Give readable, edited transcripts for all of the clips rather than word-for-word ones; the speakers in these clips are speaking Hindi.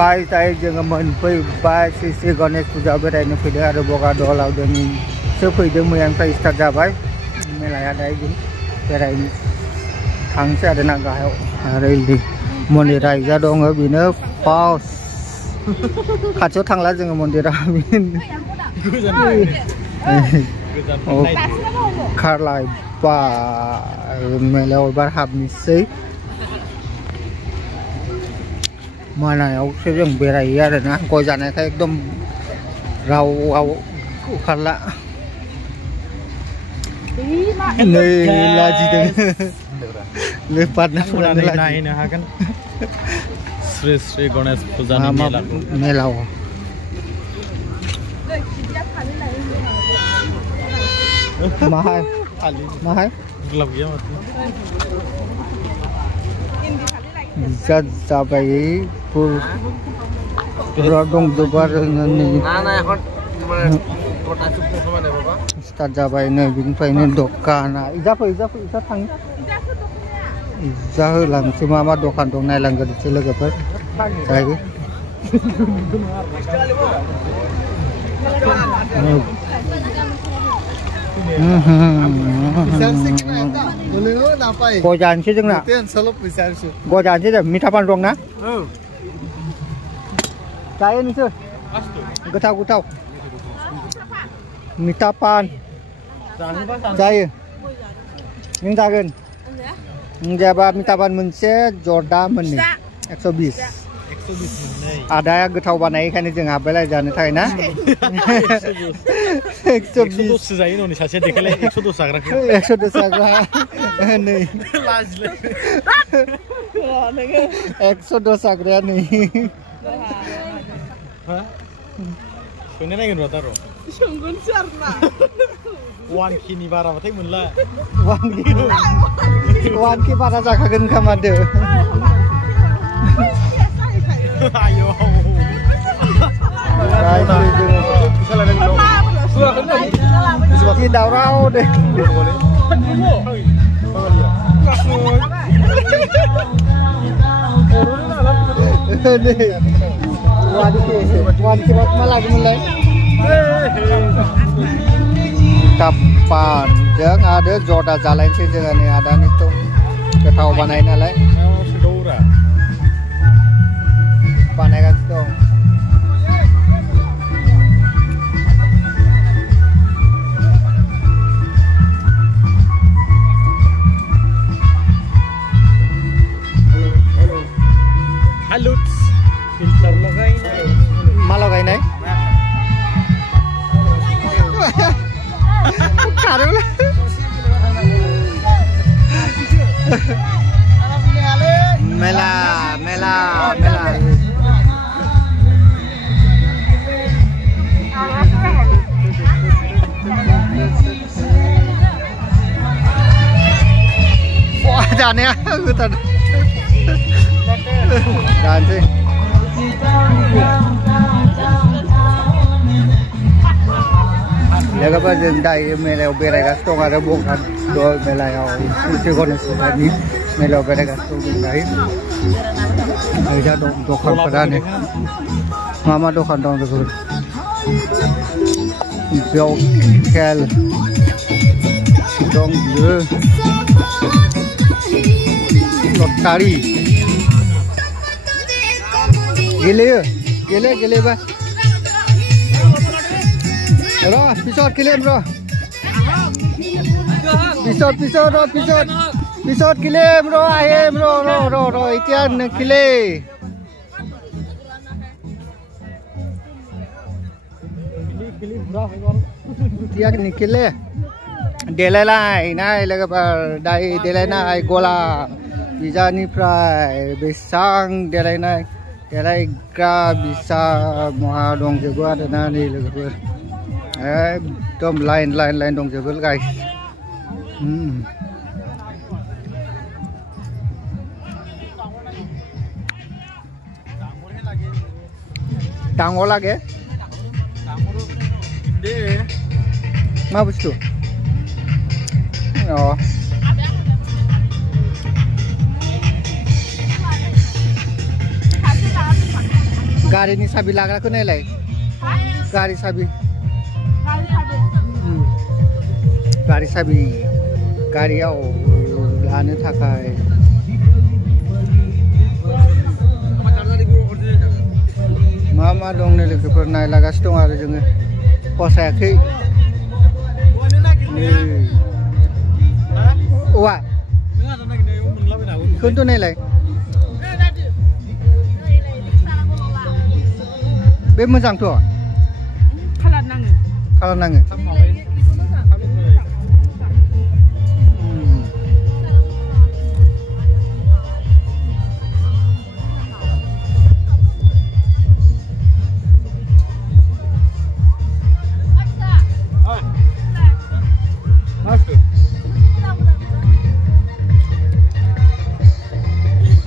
Guys, saya jangan menfaibai sisi Ganesh Puja berai faido ada boga dolau dengan sepaido yang fai start jabai. Melaya ada ini berai thangse ada nak gahau rail di mondirai jadong bina paus. Kacau thanglah jangan mondirai bin. Oh, Carlai ba melao berhab nisai. Mana yang sering beraya dan kau jangan kayak dom rau kala. Nih lagi deh. Lepas nak pulang lagi. Nah kan. Sri Ganesh Puja melau. Mahal. Mahal. Gelap ya mati. Bisa sampai pur rodong dobar ni. Nah, এখন kota cukup kemana bapak? Start sampai ni, bin ini dokan. Ija thang. Ija lang semua ama dokan dong nai lang gadi cila gapa. Saya. Kau jangan sih jengna. Kau jangan sih mita pan rong na. Saya ni sih. Gutau. Mita pan. Saya. Yang jagan. Jawab mita pan munce Jordan meni. 120. Ada yang getau banai kan itu ngapain lah jangan tahu na. 120 saja ini saja dekale 120 sagra. 120 sagra. Nih. 120 sagra nih. Hah? Kena lagi berapa ro? Sungguh cerna. Wan kini bara batai munla. Wan ki bara jakakan kamade. Ayo. Di daurau deh. Wan ki malah mulai. Kapan? Jangan ada Jordan jalan sih jangan ni ada ni tu. Ketahu banai nalai. Panai kan tu. Halo. Filter lagai na. Malagai na. Karul. Mela. Wah, jaane aku tadi. Dan sih. Jaga apa jendai meleo berega stong ada bukan do meleo suci Ganesh ni meleo berega stong jendai. Aja dokan pada ni. Mama dokan dong tu. Jokel dong je. Lotari. Gile ba. Bro, pisot kilim bro. Pisot kilim bro, ayam bro, itian kile. Tiak ni kile. Delai nai lega par dai delai nai gola. Bisa ni fry besang delai nai. Delai ka bisa moha dong juga ada nani lega par. Tom line dong jebel guys. Tango lagi. Ma bustu. Oh. गारिनि साबि लाग्राखौ नायलाय गारि साबि गारि साबि गारियाव लानो थाखाय मा दं नै लोगोफोर नायलागासिनो दं आरो जोङो फसायाखै औवा बेखौनोथ' नायलाय बे मोजांथ' खालार नाङो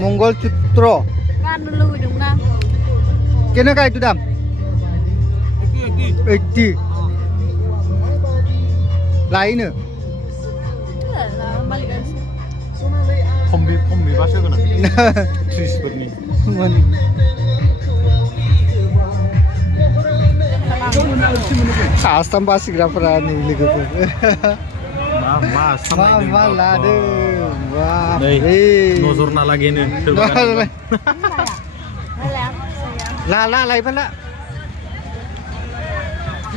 मंगलसूत्र गाननो लुबैदोंमोन आं केना का itu दाम 80 लायोनो खमबिबासो गोनां 30 फोरनि आसाम बासिग्राफोरा नै लोगोफोर मा लादों wah नजर नालागेनो ला लायबा ला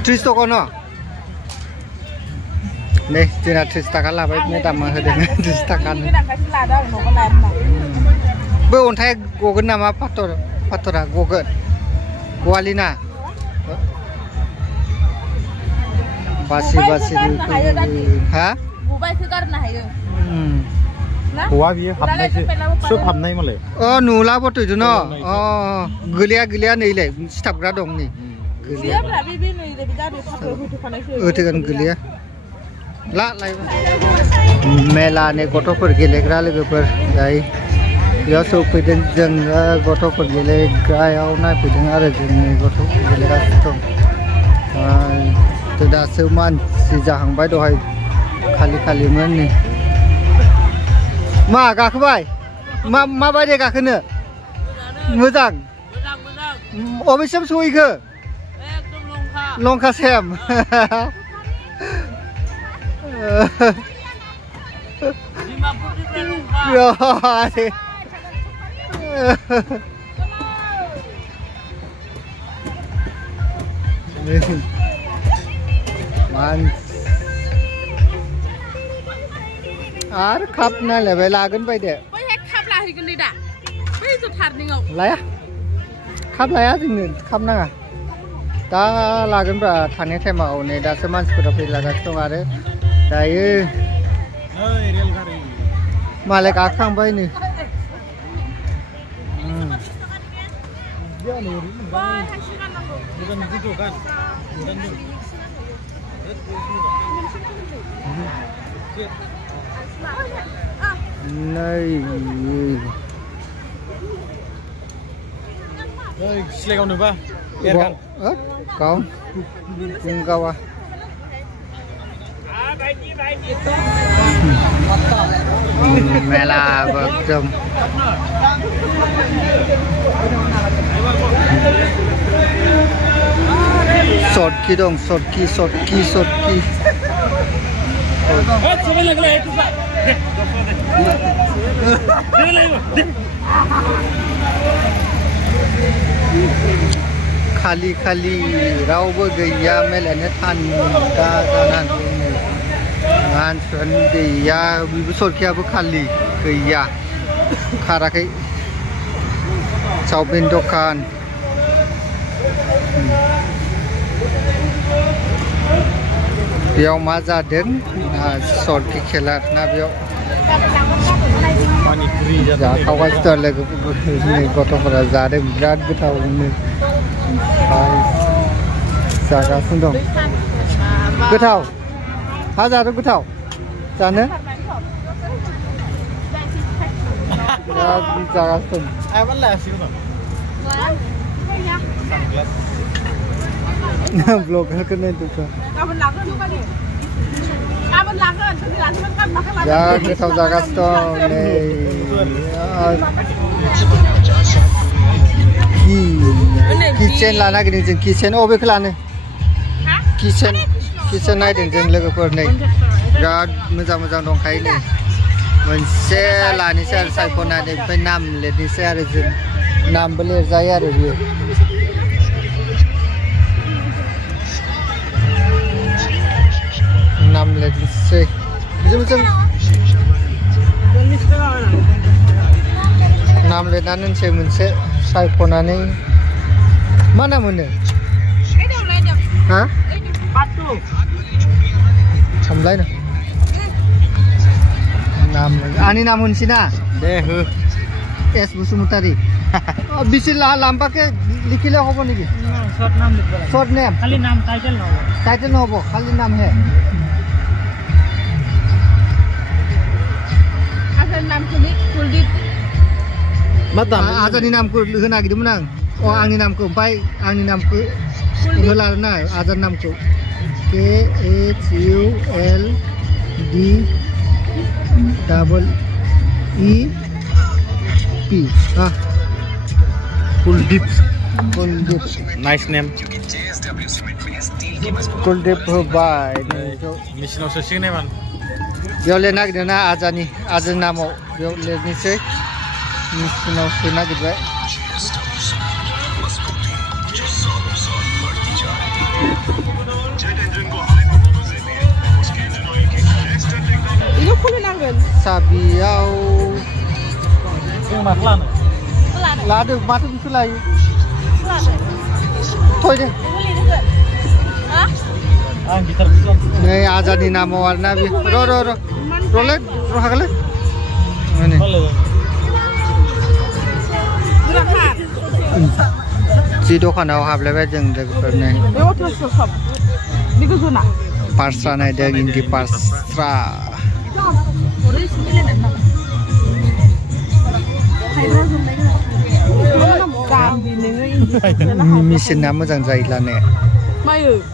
30 टाका न नै जोंना 30 टाका लाबाय मेदामा होदों 30 टाकानि बै अन्थाइ गगोन नामा पाथरा गगोन गवालिना बासि हा गुबायखौ गारनो हायो हौवा बियो हाबनायसो सोब हाबनाय मालाय नुला बथ'यदो न गोलैया नैलाय सिथाबग्रा दं नै होथोगोन गोलैया ला लायबा मेलानि गथ'फोर गेलेग्रा लोगोफोर दायो बेयाव सौफैदों जोङो गथ'फोर गेलेग्रायाव नायफैदों आरो जोंनि गथ'फोर गेलेगासिनो दं दासो मानसि जाहांबाय दहाय खालिमोन नै मा गाखोबाय माबायदि गाखोनो मोजां अबेसिम सहैखो लंकासिम आरो खाप नायलायबाय लागोन बायदे खाप लाहैगोन नै दा बै टार्निंआव लाया खाप लाया जोंनो खाप नाङा दा लागोनब्रा थांनाय टाइमाव नै दासो मानसिफोरा फैलागासिनो दं आरो दायो मालाय गाखांबाय नै सिलायगावनोबा गाव गावा मेला एकदम शर्टकी दं शर्टकी खालि रावबो गैया मेलायानो थान्दा जानानै मानसिफ्रानो गैया बेबो सरखियाबो खालि गैया खाराखै चावमिन दखान बेयाव मा जादों शर्टकी खेला ना बेयाव जाखावगासिनो लोगोफोरनि गथ'फोरा जादों बिराद गोथाव मोनो जागासिनो दं गोथाव हा जादों गोथाव जानो जागासिनो दं ब्लग होगोन जा गोथाव जागासिनो दं नै किचेन लाना गिदिं जों किचेन अबेखौ लानो किचेन नायदों जों लोगोफोर नै बिराद मोजां दंखायो नै मोनसे लानोसै आरो सायख'नानै ओमफ्राय नाम लिरनोसै आरो जों नामबो लिरजायो आरो बियो नाम लिरनोसै जों नाम लिरनानै होनसै मोनसे सायख'नानै मा नाम होनो हा सामलाय ना नाम आंनि नाम होनसै ना दे हो एस बसुमतारी बेसे लाम्बाके लिखिले হ'ব नेকি शॉर्ट नेम खाली नाम टाइटल নহ'ব खाली नाम है आजानि नामखौनि कुलदीप आजानि नामखौ होनो नागिरदोंमोन आं आंनि नामखौ ओमफ्राय आंनि नामखौ होला ना आजानि नामखौ KHULDEEP Kuldeep nice name Kuldeep होबाय मेसिनाव सोसिगोन नामा बेयाव लिरनो नागिरदों ना आजानि नामाव बेयाव लिरनोसै मेसिनाव सोनो नागिरबाय बेखौ खुलिनांगोन साबियाव जों माखौ लानो लादों माथो बेखौ लायो थय दे आं गिटारखौ नै आजानि नामाव आरोना बे र'लै हागोनलै जि दखानाव हाबलायबाय जों लोगोफोर नै पार्सा नायदों इन्दि पार्सा मेसिना मोजां जायो लानाया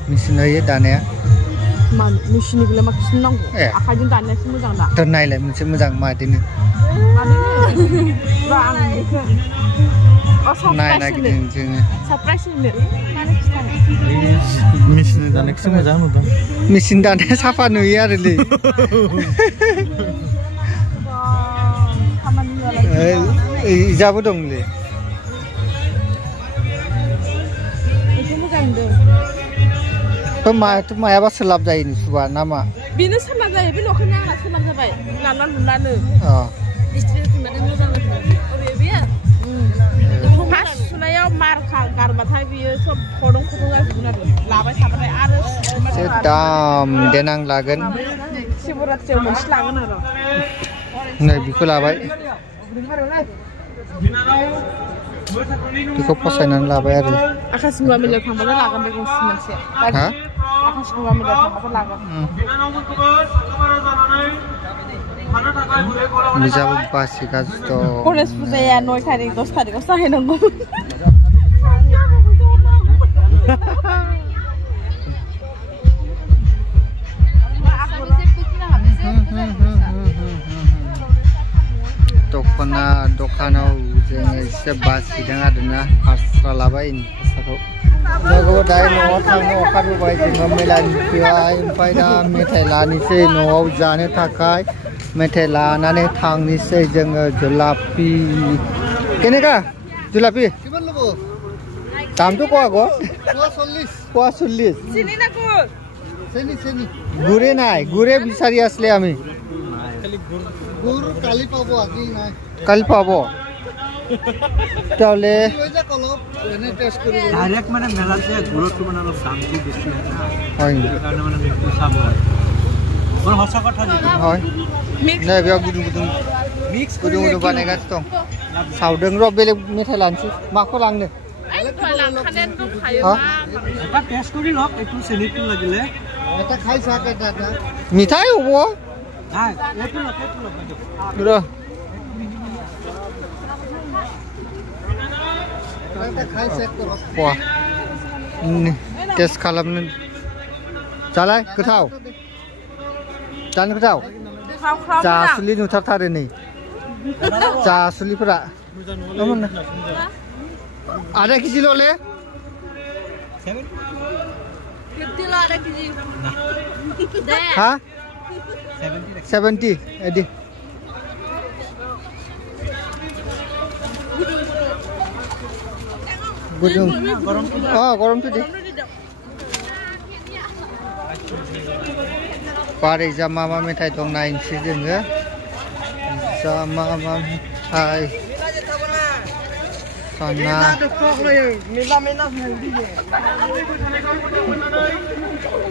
मेसिन होयो दानाया मेसिननिखौलाय मा खिनि नांगौ आखाइजों दानायासो मोजां दा थ' नायलाय मोनसे मोजां मादिनो नाय नागिरदों जोङो मेसिन दानायखौसो मोजां नुदों मेसिन दानाया साफा नुयो आरोलै इजाबो दंलै मायाबा सोलाब जायो सुबा ना मा बेनो सोलाब जायो बे न'खरनि आंना सोलाब जाबाय लाना लुनानो फार्स्ट सुनायाव मारखा गारबाथाय बियो सब खदं जाजोबगोन आरो लाबाय थाबाथाय आरो दाम देनां लागोन शिवरात्रियाव मोनसे लागोन आरो नै बेखौ लाबाय बेखौ फसायनानै लाबाय आरो आकाश मुवा मिलाव थांबाथाय लागोन बे गंसे मोनसे हा आकाश मुवा मिलाव थांबाथाय लागोन बिजाबो बासिगासिनो दं गणेश फुजाया 9 तारिख 10 तारिखआव जाहैनांगौ दखना दखानाव जोङो एसे बासिदों आरोना पार्सा लाबाय पार्साखौ लोगोआव दायो न'आव थांनो ओंखारबोबाय जोङो मेलानिफ्राय ओमफ्राय दा मेथाइ लानोसै न'आव जानो थाखाय मेथाइ लानानै थांनोसै जोङो जुलापि केनेका जुलापि दामটো কোৱা গো 40 চিনি না গো চেনি গুড়ে নাই গুড়ে বিচাৰি আসলে আমি গুড় কালি পাবো আজি নাই কালি পাবো তাহলে এনে টেস্ট কৰিব ডাইৰেক্ট মানে মেলাতে গুড়টো মানে অলপ দামটো বেছি হয় না হয় কাৰণে মানে মিক্স চাব হয় বৰ হসা কথা হয় नै बेयाव गुदुं बानायगासिनो दं सावदों र' बेलेग मेथाइ लानोसै माखौ लांनो এটা টেস্ট কৰি লওক একটু চেনিটো লাগিলে এটা খাই চাকে দাদা মিঠাই হ'ব নাই এইটো লওক ৰ এটা খাই চেক কৰ পোৱা टेस्ट खालामनो जालाय गोथाव जानो गोथाव जासुलि नुथारथारो नै जासुलिफोरा आधा kg ल'ले 50 lah ada kiji. Deh. Ha? 70 edi. Gudung. Oh, gorom tu di. Pare jama ma methai dong na insi जोङो. Jama ma methai. Sana.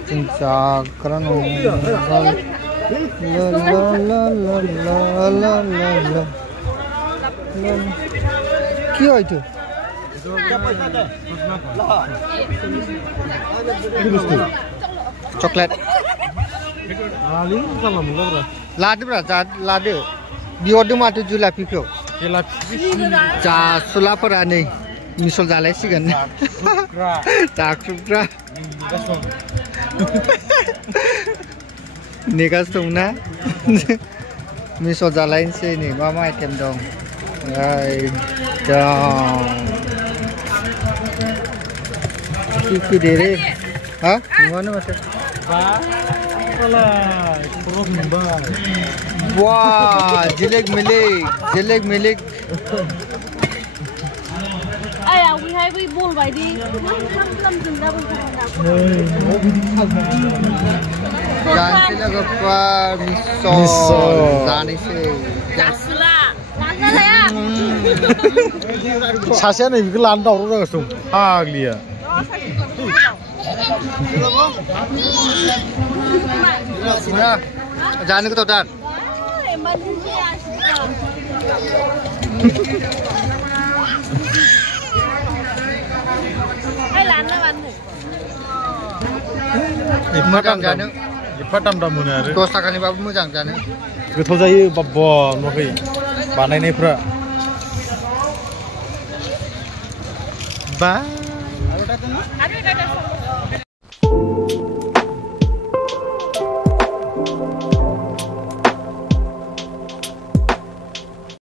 Chúng jagrang. La. Ki hoy tu? Coklat. Ladu berapa? Ladu. Biodum atau julapiku? Ca sulapera nih. Misal jalai sih kan? Cakrukra. Nikas tuh na. Misal jalai sih nih. Mama item dong. Dong. Kiki dere. Hah? Gimana mas? Wah, jelek milik. Ayah, we bull by di. Jangan sila kapal miso. Jangan sih. Jasula. Mana ya? 사시는 이걸 안 나오러 갔어. 하글이야. Jangan ke todan. Hay là nó bắn thử. Mo장 जानो. 이파담담 뭐냐? 10 थाखानिबाबो मोजां जानो. गोथाव जायो बाब्बा नुवाखै बानायनायफ्रा. बा Ada.